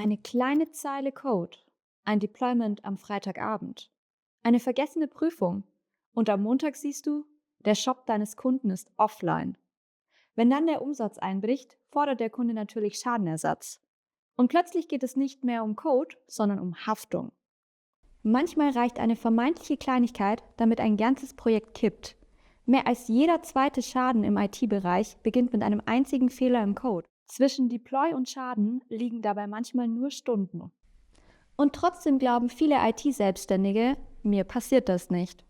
Eine kleine Zeile Code, ein Deployment am Freitagabend, eine vergessene Prüfung und am Montag siehst du, der Shop deines Kunden ist offline. Wenn dann der Umsatz einbricht, fordert der Kunde natürlich Schadenersatz. Und plötzlich geht es nicht mehr um Code, sondern um Haftung. Manchmal reicht eine vermeintliche Kleinigkeit, damit ein ganzes Projekt kippt. Mehr als jeder zweite Schaden im IT-Bereich beginnt mit einem einzigen Fehler im Code. Zwischen Deploy und Schaden liegen dabei manchmal nur Stunden. Und trotzdem glauben viele IT-Selbstständige, mir passiert das nicht.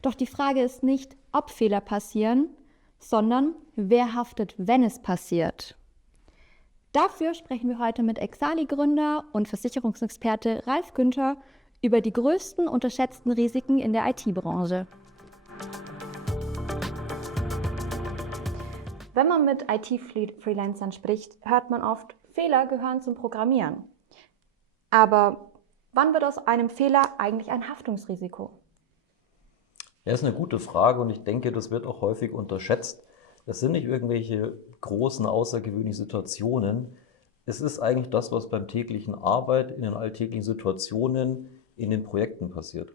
Doch die Frage ist nicht, ob Fehler passieren, sondern wer haftet, wenn es passiert. Dafür sprechen wir heute mit Exali-Gründer und Versicherungsexperte Ralf Günther über die größten unterschätzten Risiken in der IT-Branche. Wenn man mit IT-Freelancern spricht, hört man oft, Fehler gehören zum Programmieren. Aber wann wird aus einem Fehler eigentlich ein Haftungsrisiko? Ja, ist eine gute Frage und ich denke, das wird auch häufig unterschätzt. Das sind nicht irgendwelche großen, außergewöhnlichen Situationen. Es ist eigentlich das, was beim täglichen Arbeit, in den alltäglichen Situationen, in den Projekten passiert.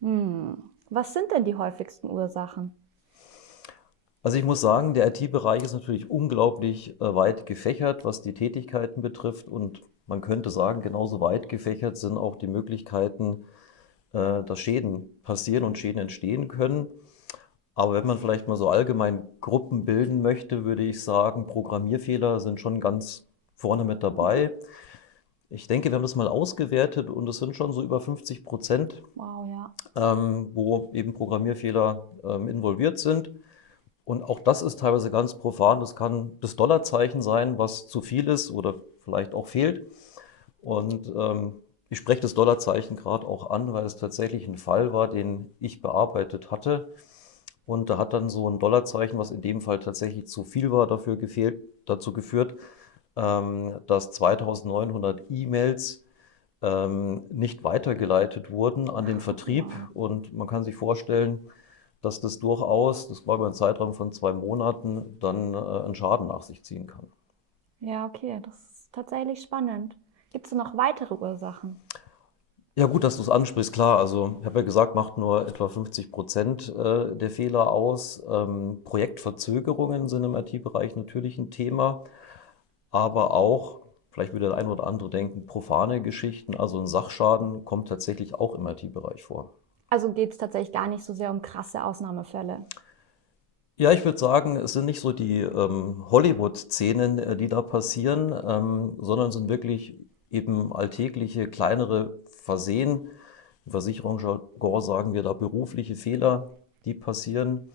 Was sind denn die häufigsten Ursachen? Also ich muss sagen, der IT-Bereich ist natürlich unglaublich weit gefächert, was die Tätigkeiten betrifft, und man könnte sagen, genauso weit gefächert sind auch die Möglichkeiten, dass Schäden passieren und Schäden entstehen können. Aber wenn man vielleicht mal so allgemein Gruppen bilden möchte, würde ich sagen, Programmierfehler sind schon ganz vorne mit dabei. Ich denke, wir haben das mal ausgewertet und es sind schon so über 50%, Wow, ja. wo eben Programmierfehler involviert sind. Und auch das ist teilweise ganz profan. Das kann das Dollarzeichen sein, was zu viel ist oder vielleicht auch fehlt. Und ich spreche das Dollarzeichen gerade auch an, weil es tatsächlich ein Fall war, den ich bearbeitet hatte. Und da hat dann so ein Dollarzeichen, was in dem Fall tatsächlich zu viel war, dazu geführt, dass 2900 E-Mails nicht weitergeleitet wurden an den Vertrieb. Und man kann sich vorstellen, dass das durchaus, das war über einen Zeitraum von 2 Monaten, dann einen Schaden nach sich ziehen kann. Ja, okay, das ist tatsächlich spannend. Gibt es noch weitere Ursachen? Ja, gut, dass du es ansprichst, klar. Also ich habe ja gesagt, macht nur etwa 50% der Fehler aus. Projektverzögerungen sind im IT-Bereich natürlich ein Thema, aber auch, vielleicht würde der eine oder andere denken, profane Geschichten, also ein Sachschaden kommt tatsächlich auch im IT-Bereich vor. Also geht es tatsächlich gar nicht so sehr um krasse Ausnahmefälle. Ja, ich würde sagen, es sind nicht so die Hollywood-Szenen, die da passieren, sondern sind wirklich eben alltägliche, kleinere Versehen. Im Versicherungsjargon sagen wir da berufliche Fehler, die passieren.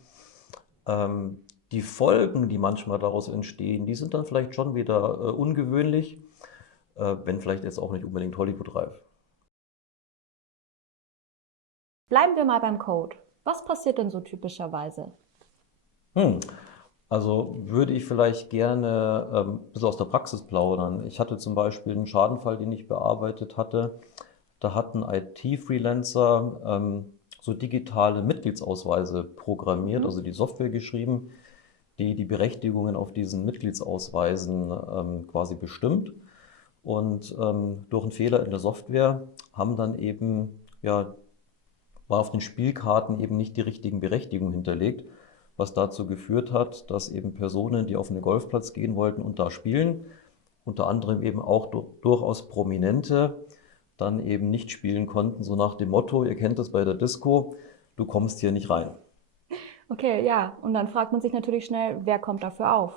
Ähm, Die Folgen, die manchmal daraus entstehen, die sind dann vielleicht schon wieder ungewöhnlich, wenn vielleicht jetzt auch nicht unbedingt Hollywood-reif. Bleiben wir mal beim Code. Was passiert denn so typischerweise? Hm. Also würde ich vielleicht gerne ein bisschen aus der Praxis plaudern. Ich hatte zum Beispiel einen Schadenfall, den ich bearbeitet hatte. Da hat ein IT-Freelancer so digitale Mitgliedsausweise programmiert, also die Software geschrieben, die die Berechtigungen auf diesen Mitgliedsausweisen quasi bestimmt. Und durch einen Fehler in der Software haben dann eben, ja, war auf den Spielkarten eben nicht die richtigen Berechtigungen hinterlegt, was dazu geführt hat, dass eben Personen, die auf einen Golfplatz gehen wollten und da spielen, unter anderem eben auch durchaus Prominente, dann eben nicht spielen konnten, so nach dem Motto, ihr kennt das bei der Disco, du kommst hier nicht rein. Okay, ja, und dann fragt man sich natürlich schnell, wer kommt dafür auf?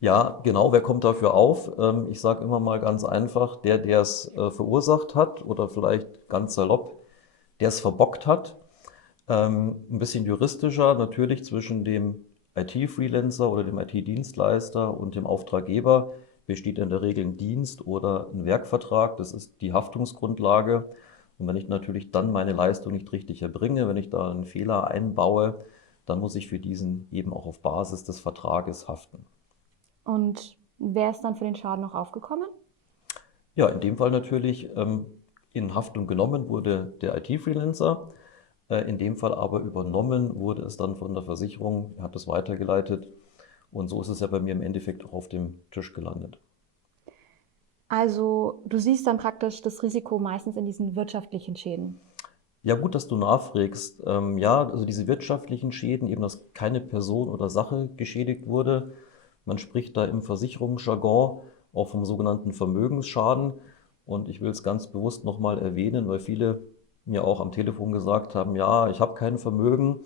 Ja, genau, wer kommt dafür auf? Ich sage immer mal ganz einfach, der es verursacht hat oder vielleicht ganz salopp, der es verbockt hat. Ein bisschen juristischer natürlich zwischen dem IT-Freelancer oder dem IT-Dienstleister und dem Auftraggeber besteht in der Regel ein Dienst- oder ein Werkvertrag. Das ist die Haftungsgrundlage. Und wenn ich natürlich dann meine Leistung nicht richtig erbringe, wenn ich da einen Fehler einbaue, dann muss ich für diesen eben auch auf Basis des Vertrages haften. Und wer ist dann für den Schaden noch aufgekommen? Ja, in dem Fall natürlich in Haftung genommen wurde der IT-Freelancer. In dem Fall aber übernommen wurde es dann von der Versicherung, er hat es weitergeleitet und so ist es ja bei mir im Endeffekt auch auf dem Tisch gelandet. Also du siehst dann praktisch das Risiko meistens in diesen wirtschaftlichen Schäden. Ja, gut, dass du nachfragst. Ja, also diese wirtschaftlichen Schäden, eben, dass keine Person oder Sache geschädigt wurde. Man spricht da im Versicherungsjargon auch vom sogenannten Vermögensschaden. Und ich will es ganz bewusst nochmal erwähnen, weil viele mir auch am Telefon gesagt haben, ja, ich habe kein Vermögen,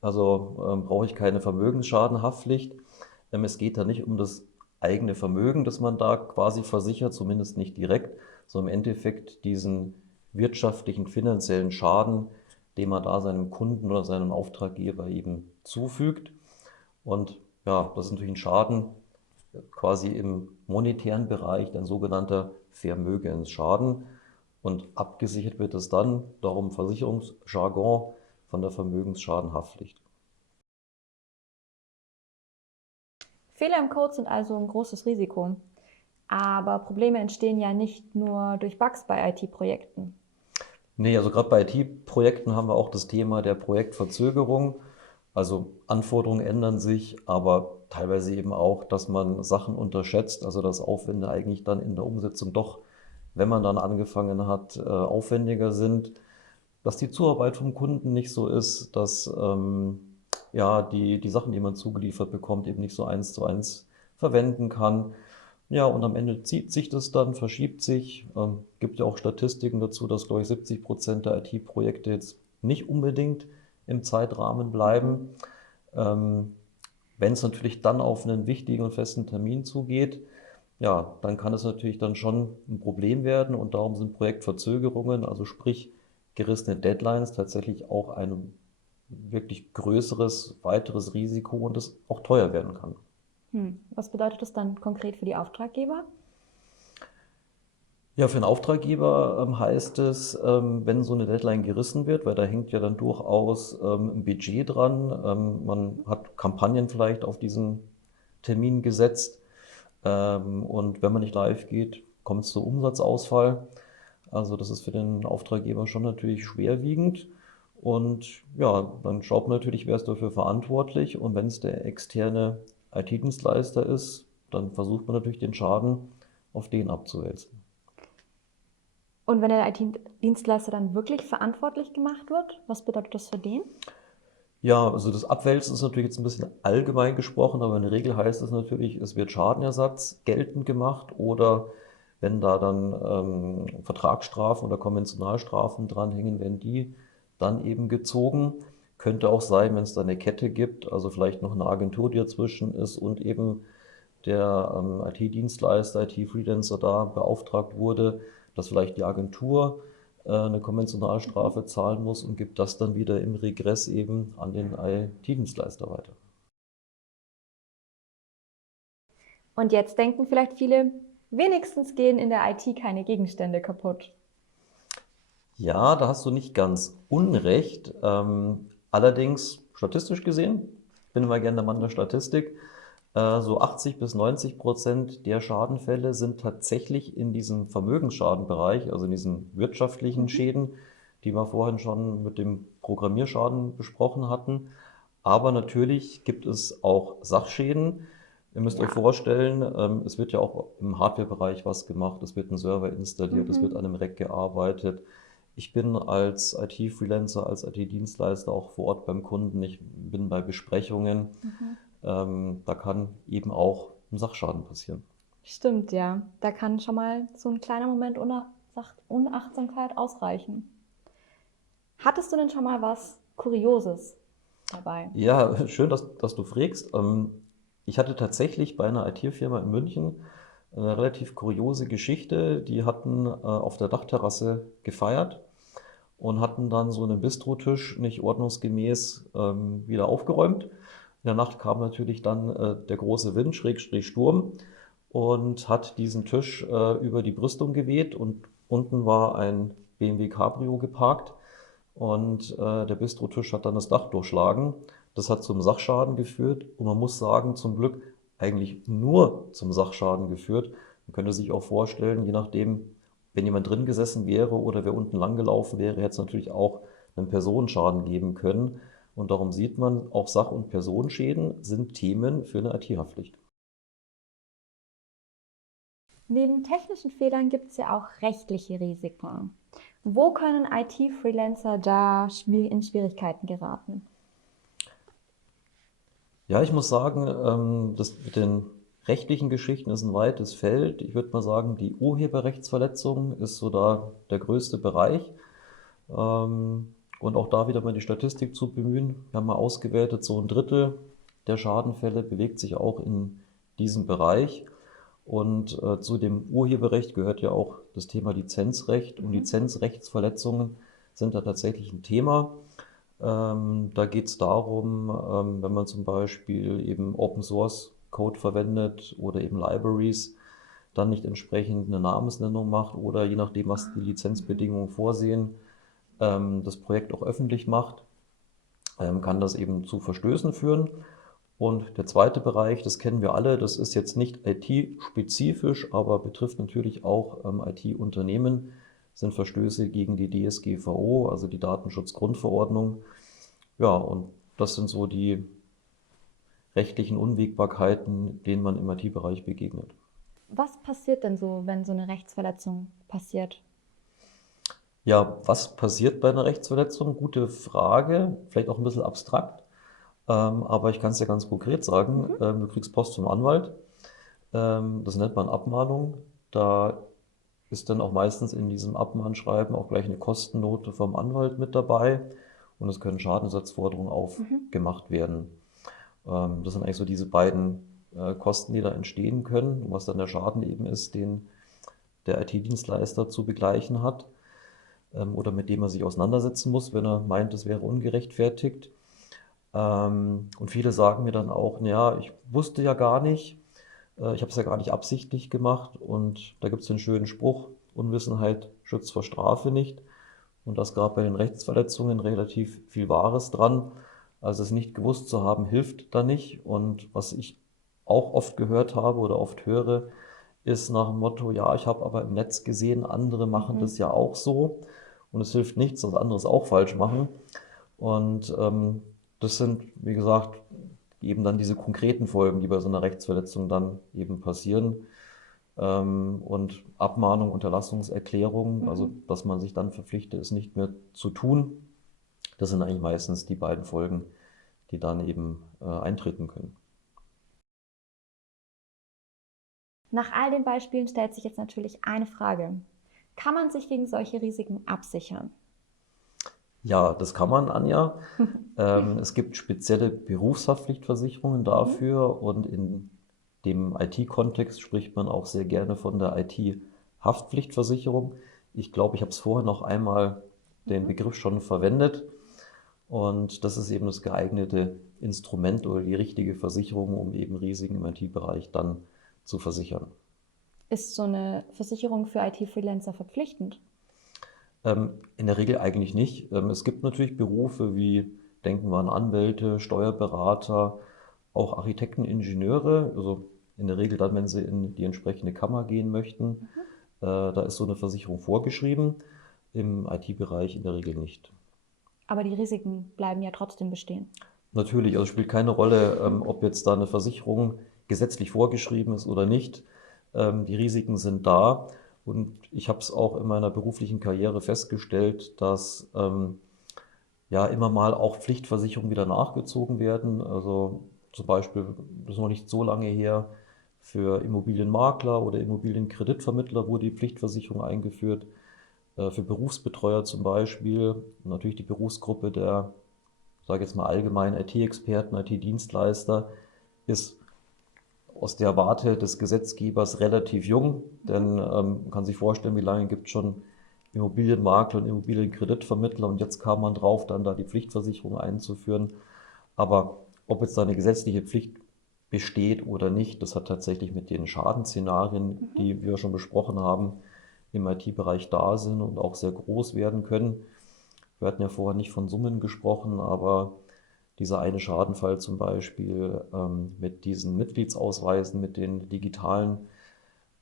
also brauche ich keine Vermögensschadenhaftpflicht. Es geht da nicht um das eigene Vermögen, das man da quasi versichert, zumindest nicht direkt, sondern im Endeffekt diesen wirtschaftlichen, finanziellen Schaden, den man da seinem Kunden oder seinem Auftraggeber eben zufügt. Und ja, das ist natürlich ein Schaden quasi im monetären Bereich, ein sogenannter Vermögensschaden. Und abgesichert wird es dann, darum Versicherungsjargon, von der Vermögensschadenhaftpflicht. Fehler im Code sind also ein großes Risiko. Aber Probleme entstehen ja nicht nur durch Bugs bei IT-Projekten. Nee, also gerade bei IT-Projekten haben wir auch das Thema der Projektverzögerung. Also Anforderungen ändern sich, aber teilweise eben auch, dass man Sachen unterschätzt, also dass Aufwände eigentlich dann in der Umsetzung doch, wenn man dann angefangen hat, aufwendiger sind, dass die Zuarbeit vom Kunden nicht so ist, dass ja, die Sachen, die man zugeliefert bekommt, eben nicht so eins zu eins verwenden kann. Ja, und am Ende zieht sich das dann, verschiebt sich. Gibt ja auch Statistiken dazu, dass, glaube ich, 70% der IT-Projekte jetzt nicht unbedingt im Zeitrahmen bleiben. Ähm, Wenn es natürlich dann auf einen wichtigen und festen Termin zugeht, ja, dann kann es natürlich dann schon ein Problem werden und darum sind Projektverzögerungen, also sprich gerissene Deadlines, tatsächlich auch ein wirklich größeres, weiteres Risiko und das auch teuer werden kann. Was bedeutet das dann konkret für die Auftraggeber? Ja, für 'n Auftraggeber, heißt es, wenn so eine Deadline gerissen wird, weil da hängt ja dann durchaus, 'n Budget dran. Man hat Kampagnen vielleicht auf diesen Termin gesetzt, und wenn man nicht live geht, kommt es zu Umsatzausfall. Also, das ist für den Auftraggeber schon natürlich schwerwiegend. Und ja, dann schaut man natürlich, wer ist dafür verantwortlich. Und wenn es der externe IT-Dienstleister ist, dann versucht man natürlich den Schaden auf den abzuwälzen. Und wenn der IT-Dienstleister dann wirklich verantwortlich gemacht wird, was bedeutet das für den? Ja, also das Abwälzen ist natürlich jetzt ein bisschen allgemein gesprochen, aber in der Regel heißt es natürlich, es wird Schadenersatz geltend gemacht oder wenn da dann, Vertragsstrafen oder Konventionalstrafen dranhängen, werden die dann eben gezogen. Könnte auch sein, wenn es da eine Kette gibt, also vielleicht noch eine Agentur, die dazwischen ist und eben der, IT-Dienstleister, IT-Freelancer da beauftragt wurde, dass vielleicht die Agentur 'ne Konventionalstrafe zahlen muss und gibt das dann wieder im Regress eben an den IT-Dienstleister weiter. Und jetzt denken vielleicht viele, wenigstens gehen in der IT keine Gegenstände kaputt. Ja, da hast du nicht ganz unrecht. Allerdings statistisch gesehen, ich bin immer gerne der Mann der Statistik, so 80 bis 90% der Schadenfälle sind tatsächlich in diesem Vermögensschadenbereich, also in diesen wirtschaftlichen Mhm. Schäden, die wir vorhin schon mit dem Programmierschaden besprochen hatten. Aber natürlich gibt es auch Sachschäden. Ihr müsst euch Ja. vorstellen, es wird ja auch im Hardwarebereich was gemacht, es wird ein Server installiert, es wird Mhm. an einem Rack gearbeitet. Ich bin als IT-Freelancer, als IT-Dienstleister auch vor Ort beim Kunden. Ich bin bei Besprechungen. Mhm. Da kann eben auch ein Sachschaden passieren. Stimmt, ja. Da kann schon mal so ein kleiner Moment Unachtsamkeit ausreichen. Hattest du denn schon mal was Kurioses dabei? Ja, schön, dass du frägst. Ich hatte tatsächlich bei einer IT-Firma in München eine relativ kuriose Geschichte. Die hatten auf der Dachterrasse gefeiert und hatten dann so einen Bistrotisch nicht ordnungsgemäß wieder aufgeräumt. In der Nacht kam natürlich dann der große Wind, Schrägstrich Sturm, und hat diesen Tisch über die Brüstung geweht und unten war ein BMW Cabrio geparkt und der Bistrotisch hat dann das Dach durchschlagen. Das hat zum Sachschaden geführt und man muss sagen, zum Glück eigentlich nur zum Sachschaden geführt. Man könnte sich auch vorstellen, je nachdem, wenn jemand drin gesessen wäre oder wer unten lang gelaufen wäre, hätte es natürlich auch einen Personenschaden geben können. Und darum sieht man, auch Sach- und Personenschäden sind Themen für eine IT-Haftpflicht. Neben technischen Fehlern gibt es ja auch rechtliche Risiken. Wo können IT-Freelancer da in Schwierigkeiten geraten? Ja, ich muss sagen, das mit den rechtlichen Geschichten ist ein weites Feld. Ich würde mal sagen, die Urheberrechtsverletzung ist so da der größte Bereich. Und auch da wieder mal die Statistik zu bemühen. Wir haben mal ausgewertet, so ein Drittel der Schadenfälle bewegt sich auch in diesem Bereich. Und zu dem Urheberrecht gehört ja auch das Thema Lizenzrecht. Und Lizenzrechtsverletzungen sind da tatsächlich ein Thema. Da geht es darum, wenn man zum Beispiel eben Open Source Code verwendet oder eben Libraries, dann nicht entsprechend eine Namensnennung macht oder je nachdem, was die Lizenzbedingungen vorsehen, das Projekt auch öffentlich macht, kann das eben zu Verstößen führen. Und der zweite Bereich, das kennen wir alle, das ist jetzt nicht IT-spezifisch, aber betrifft natürlich auch IT-Unternehmen, sind Verstöße gegen die DSGVO, also die Datenschutzgrundverordnung. Ja, und das sind so die rechtlichen Unwägbarkeiten, denen man im IT-Bereich begegnet. Was passiert denn so, wenn so eine Rechtsverletzung passiert? Ja, was passiert bei einer Rechtsverletzung? Gute Frage, vielleicht auch ein bisschen abstrakt, aber ich kann es dir ganz konkret sagen. Du kriegst Post vom Anwalt, das nennt man Abmahnung. Da ist dann auch meistens in diesem Abmahnschreiben auch gleich eine Kostennote vom Anwalt mit dabei und es können Schadenersatzforderungen Mhm. aufgemacht werden. Das sind eigentlich so diese beiden Kosten, die da entstehen können und was dann der Schaden eben ist, den der IT-Dienstleister zu begleichen hat oder mit dem er sich auseinandersetzen muss, wenn er meint, es wäre ungerechtfertigt. Und viele sagen mir dann auch, naja, ich wusste ja gar nicht, ich habe es ja gar nicht absichtlich gemacht. Und da gibt es den schönen Spruch, Unwissenheit schützt vor Strafe nicht. Und das gerade bei den Rechtsverletzungen relativ viel Wahres dran. Also es nicht gewusst zu haben, hilft da nicht. Und was ich auch oft gehört habe oder oft höre, ist nach dem Motto, ja, ich habe aber im Netz gesehen, andere machen das ja auch so. Und es hilft nichts, dass andere es auch falsch machen. Und das sind, wie gesagt, eben dann diese konkreten Folgen, die bei so einer Rechtsverletzung dann eben passieren. Und Abmahnung, Unterlassungserklärung, also Mhm. dass man sich dann verpflichtet, es nicht mehr zu tun, das sind eigentlich meistens die beiden Folgen, die dann eben eintreten können. Nach all den Beispielen stellt sich jetzt natürlich eine Frage. Kann man sich gegen solche Risiken absichern? Ja, das kann man, Anja. Es gibt spezielle Berufshaftpflichtversicherungen Mhm. dafür und in dem IT-Kontext spricht man auch sehr gerne von der IT-Haftpflichtversicherung. Ich glaube, ich habe es vorher noch einmal den Mhm. Begriff schon verwendet und das ist eben das geeignete Instrument oder die richtige Versicherung, um eben Risiken im IT-Bereich dann zu versichern. Ist so eine Versicherung für IT-Freelancer verpflichtend? In der Regel eigentlich nicht. Es gibt natürlich Berufe wie, denken wir an Anwälte, Steuerberater, auch Architekten, Ingenieure, also in der Regel dann, wenn sie in die entsprechende Kammer gehen möchten, Mhm. da ist so eine Versicherung vorgeschrieben, im IT-Bereich in der Regel nicht. Aber die Risiken bleiben ja trotzdem bestehen. Natürlich, also spielt keine Rolle, ob jetzt da eine Versicherung gesetzlich vorgeschrieben ist oder nicht. Die Risiken sind da und ich habe es auch in meiner beruflichen Karriere festgestellt, dass ja immer mal auch Pflichtversicherungen wieder nachgezogen werden. Also zum Beispiel, das ist noch nicht so lange her, für Immobilienmakler oder Immobilienkreditvermittler wurde die Pflichtversicherung eingeführt. Für Berufsbetreuer zum Beispiel, natürlich die Berufsgruppe der, sage ich jetzt mal allgemein, IT-Experten, IT-Dienstleister, ist aus der Warte des Gesetzgebers relativ jung, Mhm. denn man kann sich vorstellen, wie lange gibt es schon Immobilienmakler und Immobilienkreditvermittler und jetzt kam man drauf, dann da die Pflichtversicherung einzuführen. Aber ob jetzt da eine gesetzliche Pflicht besteht oder nicht, das hat tatsächlich mit den Schadensszenarien, Mhm. die wir schon besprochen haben, im IT-Bereich da sind und auch sehr groß werden können. Wir hatten ja vorher nicht von Summen gesprochen, aber dieser eine Schadenfall zum Beispiel mit diesen Mitgliedsausweisen, mit den digitalen,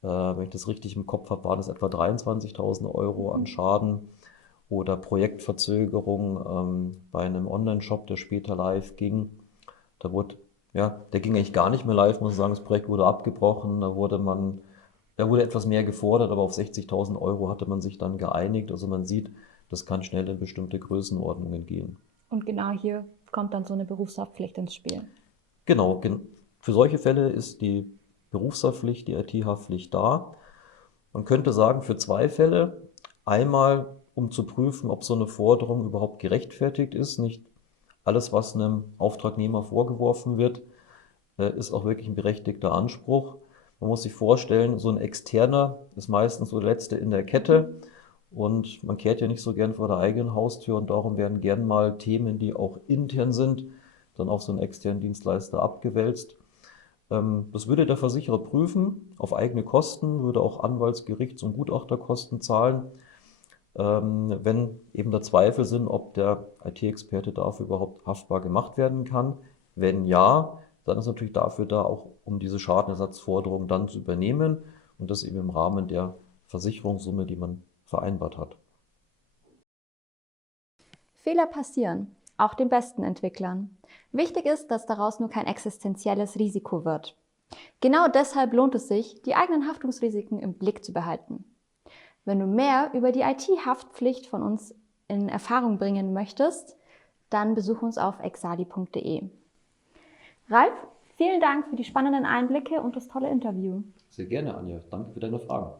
wenn ich das richtig im Kopf habe, waren es etwa 23.000 Euro an Mhm. Schaden oder Projektverzögerung bei einem Online-Shop, der später live ging. Da wurde, ja, der ging eigentlich gar nicht mehr live, muss ich sagen, das Projekt wurde abgebrochen, da wurde man Da wurde etwas mehr gefordert, aber auf 60.000 Euro hatte man sich dann geeinigt. Also man sieht, das kann schnell in bestimmte Größenordnungen gehen. Und genau hier kommt dann so eine Berufshaftpflicht ins Spiel. Genau, für solche Fälle ist die Berufshaftpflicht, die IT-Haftpflicht da. Man könnte sagen, für zwei Fälle. Einmal, um zu prüfen, ob so eine Forderung überhaupt gerechtfertigt ist. Nicht alles, was einem Auftragnehmer vorgeworfen wird, ist auch wirklich ein berechtigter Anspruch. Man muss sich vorstellen, so ein Externer ist meistens so der Letzte in der Kette und man kehrt ja nicht so gern vor der eigenen Haustür und darum werden gern mal Themen, die auch intern sind, dann auf so einen externen Dienstleister abgewälzt. Das würde der Versicherer prüfen, auf eigene Kosten, würde auch Anwalts-, Gerichts- und Gutachterkosten zahlen, wenn eben da Zweifel sind, ob der IT-Experte dafür überhaupt haftbar gemacht werden kann. Wenn ja, dann ist natürlich dafür da, auch um diese Schadenersatzforderung dann zu übernehmen und das eben im Rahmen der Versicherungssumme, die man vereinbart hat. Fehler passieren, auch den besten Entwicklern. Wichtig ist, dass daraus nur kein existenzielles Risiko wird. Genau deshalb lohnt es sich, die eigenen Haftungsrisiken im Blick zu behalten. Wenn du mehr über die IT-Haftpflicht von uns in Erfahrung bringen möchtest, dann besuch uns auf exali.de. Ralf, vielen Dank für die spannenden Einblicke und das tolle Interview. Sehr gerne, Anja. Danke für deine Fragen.